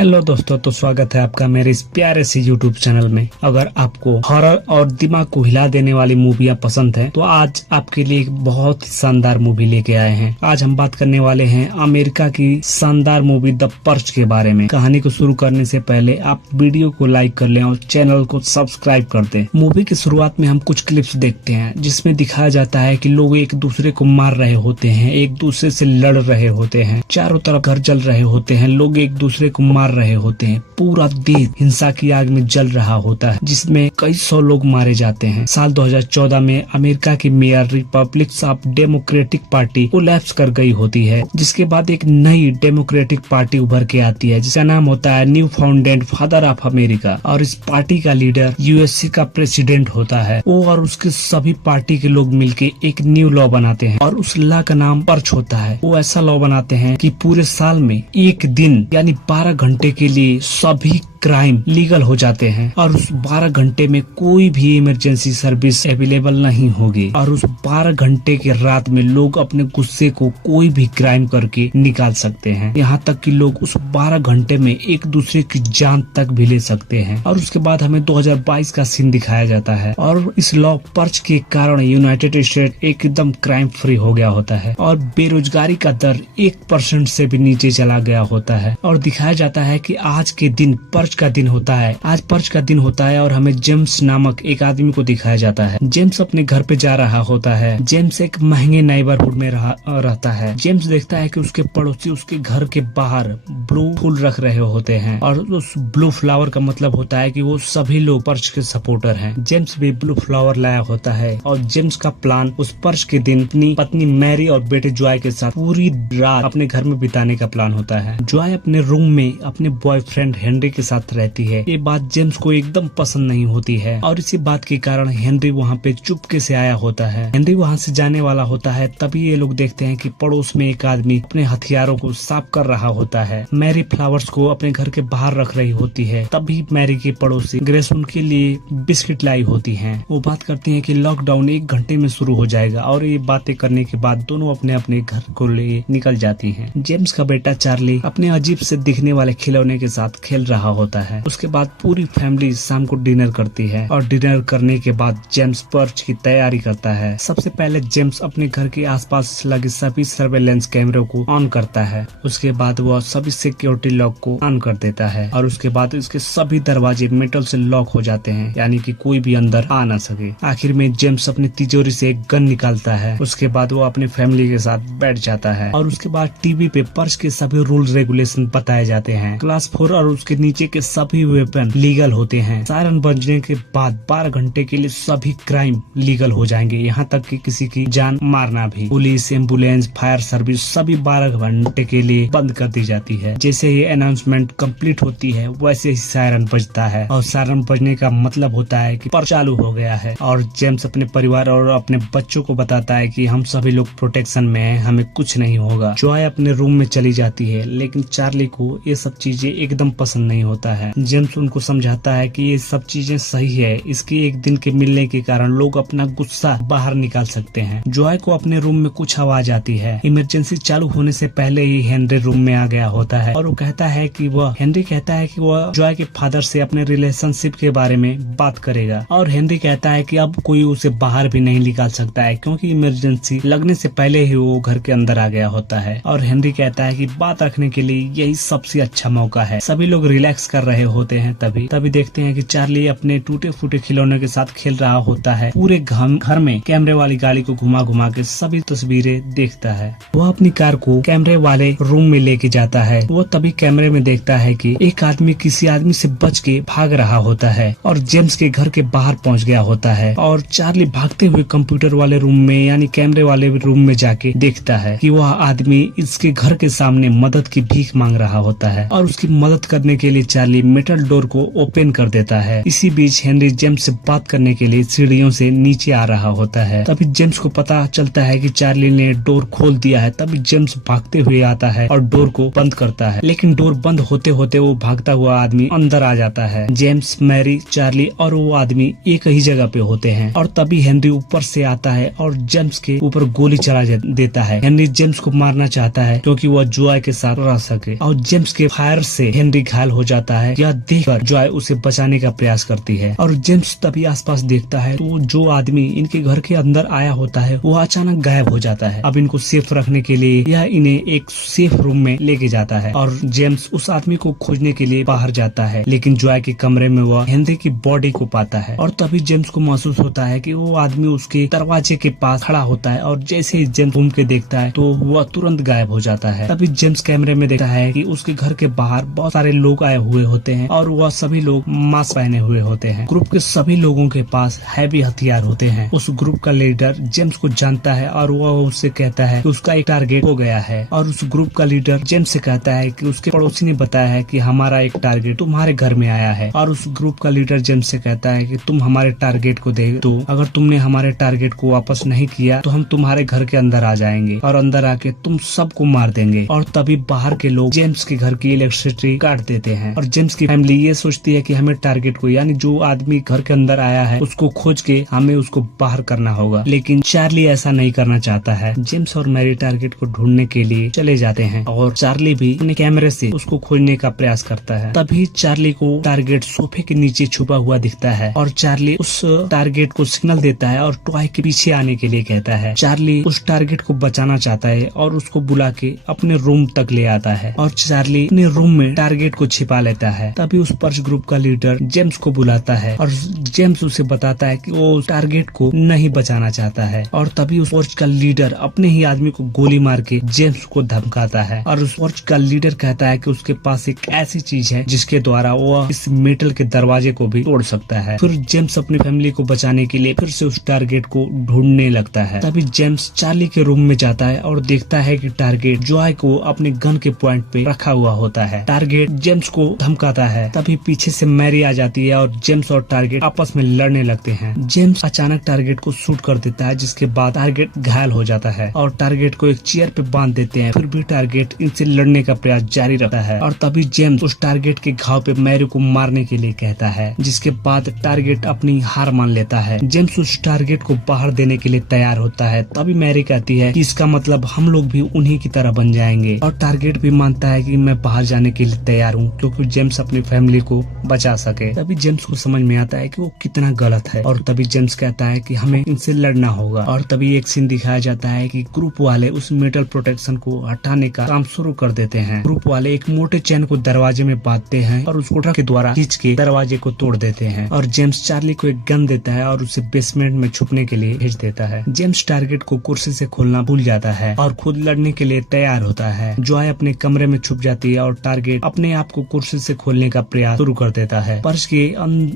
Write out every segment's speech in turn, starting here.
Hello दोस्तों, तो स्वागत है आपका मेरे इस प्यारे से यूट्यूब चैनल में। अगर आपको हॉरर और दिमाग को हिला देने वाली मूवियाँ पसंद है तो आज आपके लिए एक बहुत ही शानदार मूवी लेके आए हैं। आज हम बात करने वाले हैं अमेरिका की शानदार मूवी द पर्च के बारे में। कहानी को शुरू करने से पहले आप वीडियो को लाइक कर लें और चैनल को सब्सक्राइब कर दें। मूवी की शुरुआत में हम कुछ क्लिप्स देखते हैं जिसमें दिखाया जाता है कि लोग एक दूसरे को मार रहे होते हैं, एक दूसरे से लड़ रहे होते हैं, चारों तरफ घर जल रहे होते हैं, लोग एक दूसरे को मार रहे होते हैं, पूरा देश हिंसा की आग में जल रहा होता है जिसमें कई सौ लोग मारे जाते हैं। साल 2014 में अमेरिका की mayor republics of democratic party collapse कर गई होती है, जिसके बाद एक नई डेमोक्रेटिक पार्टी उभर के आती है जिसका नाम होता है new founded father of America. और इस पार्टी का लीडर यूएससी का प्रेसिडेंट होता है। वो और उसके सभी पार्टी के लोग मिलके एक न्यू लॉ बनाते हैं और उस लॉ का नाम पर्च होता है। वो ऐसा लॉ बनाते हैं कि पूरे साल में एक दिन यानी 12 घंटे के लिए सभी क्राइम लीगल हो जाते हैं और उस 12 घंटे में कोई भी इमरजेंसी सर्विस अवेलेबल नहीं होगी। और उस 12 घंटे के रात में लोग अपने गुस्से को कोई भी क्राइम करके निकाल सकते हैं। यहाँ तक कि लोग उस 12 घंटे में एक दूसरे की जान तक भी ले सकते हैं। और उसके बाद हमें 2022 का सीन दिखाया जाता है और इस लॉ पर्च के कारण यूनाइटेड स्टेट एकदम क्राइम फ्री हो गया होता है और बेरोजगारी का दर 1% से भी नीचे चला गया होता है। और दिखाया जाता है कि आज के दिन पर्च का दिन होता है। आज पर्च का दिन होता है और हमें जेम्स नामक एक आदमी को दिखाया जाता है। जेम्स अपने घर पे जा रहा होता है। जेम्स एक महंगे नेबरहुड में रहता है। जेम्स देखता है कि उसके पड़ोसी उसके घर के बाहर ब्लू फूल रख रहे होते हैं और उस ब्लू फ्लावर का मतलब होता है कि वो सभी लोग पर्च के सपोर्टर हैं। जेम्स भी ब्लू फ्लावर लाया होता है और जेम्स का प्लान उस पर्च के दिन अपनी पत्नी मैरी और बेटे जॉय के साथ पूरी रात अपने घर में बिताने का प्लान होता है। जॉय अपने रूम में अपने बॉयफ्रेंड हेनरी के साथ रहती है। ये बात जेम्स को एकदम पसंद नहीं होती है और इसी बात के कारण हेनरी वहाँ पे चुपके से आया होता है। हेनरी वहाँ से जाने वाला होता है, तभी ये लोग देखते हैं कि पड़ोस में एक आदमी अपने हथियारों को साफ कर रहा होता है। मैरी फ्लावर्स को अपने घर के बाहर रख रही होती है, तभी मैरी की पड़ोसी ग्रेस उनके लिए बिस्किट लाई होती है। वो बात करती है कि लॉकडाउन 1 घंटे में शुरू हो जाएगा और ये बातें करने के बाद दोनों अपने अपने घर को ले निकल जाती है। जेम्स का बेटा चार्ली अपने अजीब से दिखने वाले खिलौने के साथ खेल रहा होता है। उसके बाद पूरी फैमिली शाम को डिनर करती है और डिनर करने के बाद जेम्स पर्च की तैयारी करता है। सबसे पहले जेम्स अपने घर के आसपास लगे सभी सर्वेलेंस कैमरों को ऑन करता है। उसके बाद वह सभी सिक्योरिटी लॉक को ऑन कर देता है और उसके बाद इसके सभी दरवाजे मेटल से लॉक हो जाते हैं, यानी कि कोई भी अंदर आ ना सके। आखिर में जेम्स अपनी तिजोरी से एक गन निकालता है। उसके बाद वो अपनी फैमिली के साथ बैठ जाता है और उसके बाद टीवी पे पर्च के सभी रूल रेगुलेशन बताए जाते हैं। क्लास 4 और उसके नीचे के सभी वेपन लीगल होते हैं। सायरन बजने के बाद 12 घंटे के लिए सभी क्राइम लीगल हो जाएंगे, यहाँ तक कि किसी की जान मारना भी। पुलिस, एम्बुलेंस, फायर सर्विस सभी 12 घंटे के लिए बंद कर दी जाती है। जैसे ही अनाउंसमेंट कंप्लीट होती है वैसे ही सायरन बजता है और सायरन बजने का मतलब होता है कि पर्च चालू हो गया है। और जेम्स अपने परिवार और अपने बच्चों को बताता है कि हम सभी लोग प्रोटेक्शन में हैं, हमें कुछ नहीं होगा। जॉय अपने रूम में चली जाती है, लेकिन चार्ली को ये सब चीजें एकदम पसंद नहीं होता है। जेम्स उनको समझाता है कि ये सब चीजें सही है, इसके एक दिन के मिलने के कारण लोग अपना गुस्सा बाहर निकाल सकते हैं। जॉय को अपने रूम में कुछ आवाज आती है। इमरजेंसी चालू होने से पहले ही हेनरी रूम में आ गया होता है और वो कहता है कि हेनरी कहता है कि वह जॉय के फादर से अपने रिलेशनशिप के बारे में बात करेगा और हेनरी कहता है कि अब कोई उसे बाहर भी नहीं निकाल सकता है क्योंकि इमरजेंसी लगने से पहले ही वो घर के अंदर आ गया होता है। और हेनरी कहता है कि बात रखने के लिए यही सबसे अच्छा मौका है। सभी लोग रिलैक्स कर रहे होते हैं। तभी देखते हैं कि चार्ली अपने टूटे फूटे खिलौने के साथ खेल रहा होता है। पूरे घर में कैमरे वाली गाड़ी को घुमा घुमा के सभी तस्वीरें देखता है। वह अपनी कार को कैमरे वाले रूम में लेके जाता है। वो तभी कैमरे में देखता है कि एक आदमी किसी आदमी से बच के भाग रहा होता है और जेम्स के घर के बाहर पहुंच गया होता है। और चार्ली भागते हुए कंप्यूटर वाले रूम में यानी कैमरे वाले रूम में जाके देखता है कि वह आदमी इसके घर के सामने मदद की भीख मांग रहा होता है और उसकी मदद करने के लिए चार्ली मेटल डोर को ओपन कर देता है। इसी बीच हेनरी जेम्स से बात करने के लिए सीढ़ियों से नीचे आ रहा होता है। तभी जेम्स को पता चलता है कि चार्ली ने डोर खोल दिया है। तभी जेम्स भागते हुए आता है और डोर को बंद करता है, लेकिन डोर बंद होते होते वो भागता हुआ आदमी अंदर आ जाता है। जेम्स, मैरी, चार्ली और वो आदमी एक ही जगह पे होते हैं और तभी हेनरी ऊपर से आता है और जेम्स के ऊपर गोली चला देता है। हेनरी जेम्स को मारना चाहता है क्योंकि वह जॉय के साथ रह सके और जेम्स के फायर से हेनरी घायल हो जाता है। यह देखकर जॉय उसे बचाने का प्रयास करती है और जेम्स तभी आसपास देखता है तो जो आदमी इनके घर के अंदर आया होता है वो अचानक गायब हो जाता है। अब इनको सेफ रखने के लिए यह इन्हें एक सेफ रूम में लेके जाता है और जेम्स उस आदमी को खोजने के लिए बाहर जाता है, लेकिन जॉय के कमरे में वह हेनरी की बॉडी को पाता है और तभी जेम्स को महसूस होता है कि वो आदमी उसके दरवाजे के पास खड़ा होता है और जैसे ही जेम्स घूम के देखता है तो वह तुरंत गायब हो जाता है। तभी जेम्स कैमरे में देखता है कि उसके घर के बाहर बहुत सारे लोग आए हुए होते हैं और वह सभी लोग मास्क पहने हुए होते हैं। ग्रुप के सभी लोगों के पास हैवी हथियार होते हैं। उस ग्रुप का लीडर जेम्स को जानता है और वह उससे कहता है कि उसका एक टारगेट हो गया है और उस ग्रुप का लीडर जेम्स से कहता है कि उसके पड़ोसी ने बताया है कि हमारा एक टारगेट तुम्हारे घर में आया है और उस ग्रुप का लीडर जेम्स से कहता है कि तुम हमारे टारगेट को दे दो, अगर तुमने हमारे टारगेट को वापस नहीं किया तो हम तुम्हारे घर के अंदर आ जाएंगे और अंदर आके तुम सबको मार देंगे। और तभी बाहर के लोग जेम्स के घर की इलेक्ट्रिसिटी काट देते हैं और जेम्स की फैमिली ये सोचती है कि हमें टारगेट को यानी जो आदमी घर के अंदर आया है उसको खोज के हमें उसको बाहर करना होगा, लेकिन चार्ली ऐसा नहीं करना चाहता है। जेम्स और मैरी टारगेट को ढूंढने के लिए चले जाते हैं और चार्ली भी अपने कैमरे से उसको खोजने का प्रयास करता है। तभी चार्ली को टारगेट सोफे के नीचे छुपा हुआ दिखता है और चार्ली उस टारगेट को सिग्नल देता है और टॉय के पीछे आने के लिए कहता है। चार्ली उस टारगेट को बचाना चाहता है और उसको बुला के अपने रूम तक ले आता है और चार्ली अपने रूम में टारगेट को छिपा लेता है। तभी उस पर्च ग्रुप का लीडर जेम्स को बुलाता है और जेम्स उसे बताता है कि वो टारगेट को नहीं बचाना चाहता है और तभी उस पर्च का लीडर अपने ही आदमी को गोली मार के जेम्स को धमकाता है और उस पर्च का लीडर कहता है कि उसके पास एक ऐसी चीज है जिसके द्वारा वो इस मेटल के दरवाजे को भी तोड़ सकता है। फिर जेम्स अपनी फैमिली को बचाने के लिए फिर से उस टारगेट को ढूंढने लगता है। तभी जेम्स चार्ली के रूम में जाता है और देखता है कि टारगेट जॉय को अपने गन के पॉइंट पे रखा हुआ होता है। टारगेट जेम्स को धमकाता है। तभी पीछे से मैरी आ जाती है और जेम्स और टारगेट आपस में लड़ने लगते हैं। जेम्स अचानक टारगेट को शूट कर देता है जिसके बाद टारगेट घायल हो जाता है और टारगेट को एक चेयर पे बांध देते हैं। फिर भी टारगेट इनसे लड़ने का प्रयास जारी रखता है और तभी जेम्स उस टारगेट के घाव पे मैरी को मारने के लिए कहता है, जिसके बाद टारगेट अपनी हार मान लेता है। जेम्स उस टारगेट को बाहर देने के लिए तैयार होता है। तभी मैरी कहती है कि इसका मतलब हम लोग भी उन्हीं की तरह बन जाएंगे और टारगेट भी मानता है कि मैं बाहर जाने के लिए तैयार हूँ क्योंकि जेम्स अपनी फैमिली को बचा सके। तभी जेम्स को समझ में आता है कि वो कितना गलत है और तभी जेम्स कहता है कि हमें इनसे लड़ना होगा और तभी एक सीन दिखाया जाता है कि ग्रुप वाले उस मेटल प्रोटेक्शन को हटाने का काम शुरू कर देते हैं। ग्रुप वाले एक मोटे चैन को दरवाजे में बांधते हैं और उसको ट्रक के द्वारा खींच के दरवाजे को तोड़ देते हैं और जेम्स चार्ली को एक गन देता है और उसे बेसमेंट में छुपने के लिए भेज देता है। जेम्स टारगेट को कुर्सी से खोलना भूल जाता है और खुद लड़ने के लिए तैयार होता है। जॉय अपने कमरे में छुप जाती है और टारगेट अपने आप को कुर्सी से खोलने का प्रयास शुरू कर देता है। पर्च के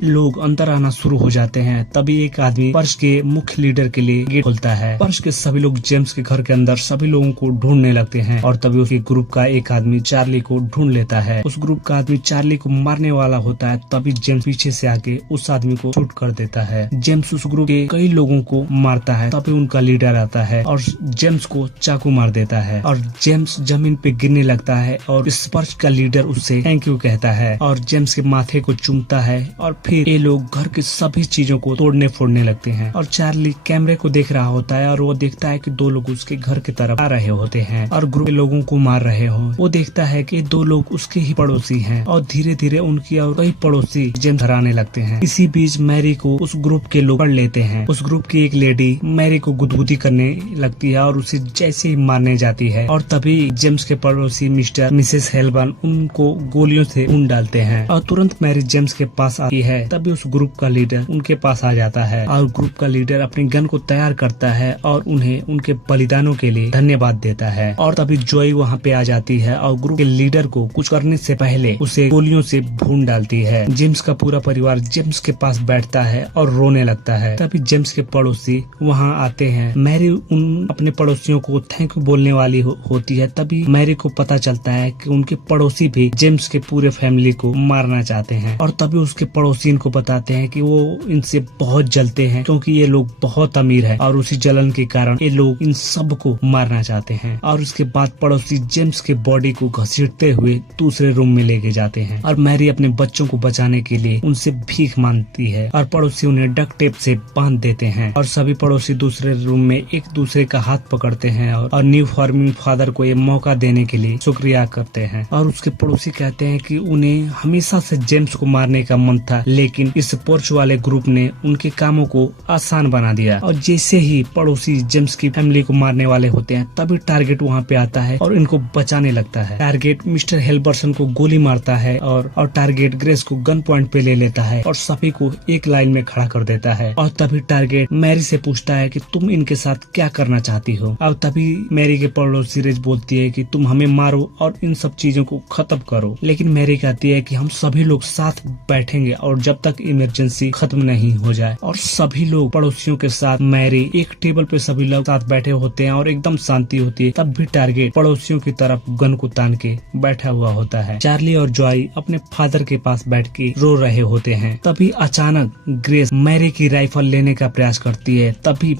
लोग अंदर आना शुरू हो जाते हैं। तभी एक आदमी पर्च के मुख्य लीडर के लिए गेट खोलता है। पर्च के सभी लोग जेम्स के घर के अंदर सभी लोगों को ढूंढने लगते हैं और तभी उसके ग्रुप का एक आदमी चार्ली को ढूंढ लेता है। उस ग्रुप का आदमी चार्ली को मारने वाला होता है। तभी जेम्स पीछे से आके उस आदमी को शूट कर देता है। जेम्स उस ग्रुप के कई लोगों को मारता है। तभी उनका लीडर आता है और जेम्स को चाकू मार देता है और जेम्स जमीन पे गिरने लगता है और इस पर्च का लीडर उससे थैंक यू कहता है और जेम्स के माथे को चूमता है और फिर ये लोग घर की सभी चीजों को तोड़ने फोड़ने लगते हैं और चार्ली कैमरे को देख रहा होता है और वो देखता है कि दो लोग उसके घर की तरफ आ रहे होते हैं और ग्रुप के लोगों को मार रहे हो। वो देखता है कि दो लोग उसके ही पड़ोसी हैं और धीरे धीरे उनकी और कई पड़ोसी जेम्स हराने लगते हैं। इसी बीच मैरी को उस ग्रुप के लोग पकड़ लेते हैं। उस ग्रुप की एक लेडी मैरी को गुदगुदी करने लगती है और उसे जैसे ही मारने जाती है और तभी जेम्स के पड़ोसी मिस्टर मिसेस हेल्बन उनको गोलियों से खून डालते हैं और तुरंत मैरी जेम्स के पास आती है। तभी उस ग्रुप का लीडर उनके पास आ जाता है और ग्रुप का लीडर अपनी गन को तैयार करता है और उन्हें उनके बलिदानों के लिए धन्यवाद देता है और तभी जॉय वहाँ पे आ जाती है और ग्रुप के लीडर को कुछ करने से पहले उसे गोलियों से भून डालती है। जेम्स का पूरा परिवार जेम्स के पास बैठता है और रोने लगता है। तभी जेम्स के पड़ोसी वहाँ आते हैं। मैरी उन अपने पड़ोसियों को थैंक यू बोलने वाली होती है। तभी मैरी को पता चलता है कि उनके पड़ोसी भी जेम्स के पूरे फैमिली को मारना चाहते हैं। और तभी उसके पड़ोसी इनको बताते हैं कि वो इनसे बहुत जलते हैं क्योंकि ये लोग बहुत अमीर है और उसी जलन के कारण ये लोग इन सब को मारना चाहते हैं। और उसके बाद पड़ोसी जेम्स के बॉडी को घसीटते हुए दूसरे रूम में लेके जाते हैं और मैरी अपने बच्चों को बचाने के लिए उनसे भीख मांगती है और पड़ोसी उन्हें डक्ट टेप से बांध देते हैं। और सभी पड़ोसी दूसरे रूम में एक दूसरे का हाथ पकड़ते हैं और न्यू फॉर्मिंग फादर को ये मौका देने के लिए शुक्रिया करते हैं। और उसके पड़ोसी कहते हैं कि उन्हें हमेशा से जेम्स को मारने का मन था, लेकिन इस पोर्च वाले ग्रुप ने उनके कामों को आसान बना दिया। और जैसे ही पड़ोसी जेम्स की फैमिली को मारने वाले होते हैं तभी टारगेट वहाँ पे आता है और इनको बचाने लगता है। टारगेट मिस्टर हेल्बर्सन को गोली मारता है और टारगेट ग्रेस को गन पॉइंट पे ले लेता है और सभी को एक लाइन में खड़ा कर देता है। और तभी टारगेट मैरी से पूछता है कि तुम इनके साथ क्या करना चाहती हो। और तभी मैरी के पड़ोसी रेज बोलती है कि तुम हमें मारो और इन सब चीजों को खत्म करो। लेकिन मैरी कहती है कि हम सभी लोग साथ बैठेंगे और जब तक इमरजेंसी खत्म नहीं हो जाए। और सभी लोग पड़ोसियों के साथ मैरी एक टेबल पे सभी लोग साथ बैठे होते हैं और एकदम शांति होती है। तब भी टारगेट पड़ोसियों की तरफ गन को तान के बैठा हुआ होता है। चार्ली और जॉय अपने फादर के पास बैठ के रो रहे होते हैं। तभी अचानक ग्रेस मैरी की राइफल लेने का प्रयास करती है। तभी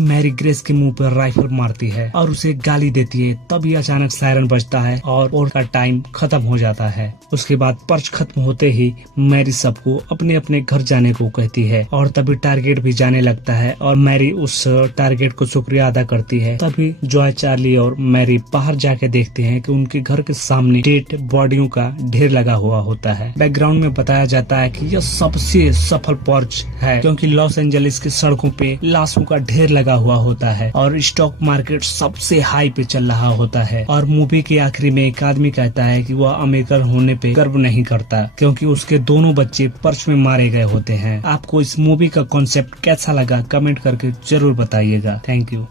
मैरी ग्रेस के मुंह पर राइफल मारती है और उसे गाली देती है। तभी अचानक सायरन बजता है और का टाइम खत्म हो जाता है। उसके बाद पर्च खत्म होते ही मैरी सबको अपने अपने घर जाने को कहती है और तभी टारगेट भी जाने लगता है और मैरी उस टारगेट को शुक्रिया अदा करती है। तभी जॉय, चार्ली और मैरी बाहर जाके देखते हैं कि उनके घर के सामने डेड बॉडियों का ढेर लगा हुआ होता है। बैकग्राउंड में बताया जाता है कि यह सबसे सफल पर्च है क्योंकि लॉस एंजलिस की सड़कों पे लाशों का ढेर लगा हुआ होता है और स्टॉक मार्केट सबसे हाई पे चल रहा होता है। और मूवी के आखिरी में एक आदमी कहता है कि वह अमेरिकन होने पे गर्व नहीं करता क्योंकि उसके दोनों बच्चे पर्च में मारे गए होते हैं। आपको इस मूवी का कॉन्सेप्ट कैसा लगा कमेंट करके जरूर बताइएगा। Thank you.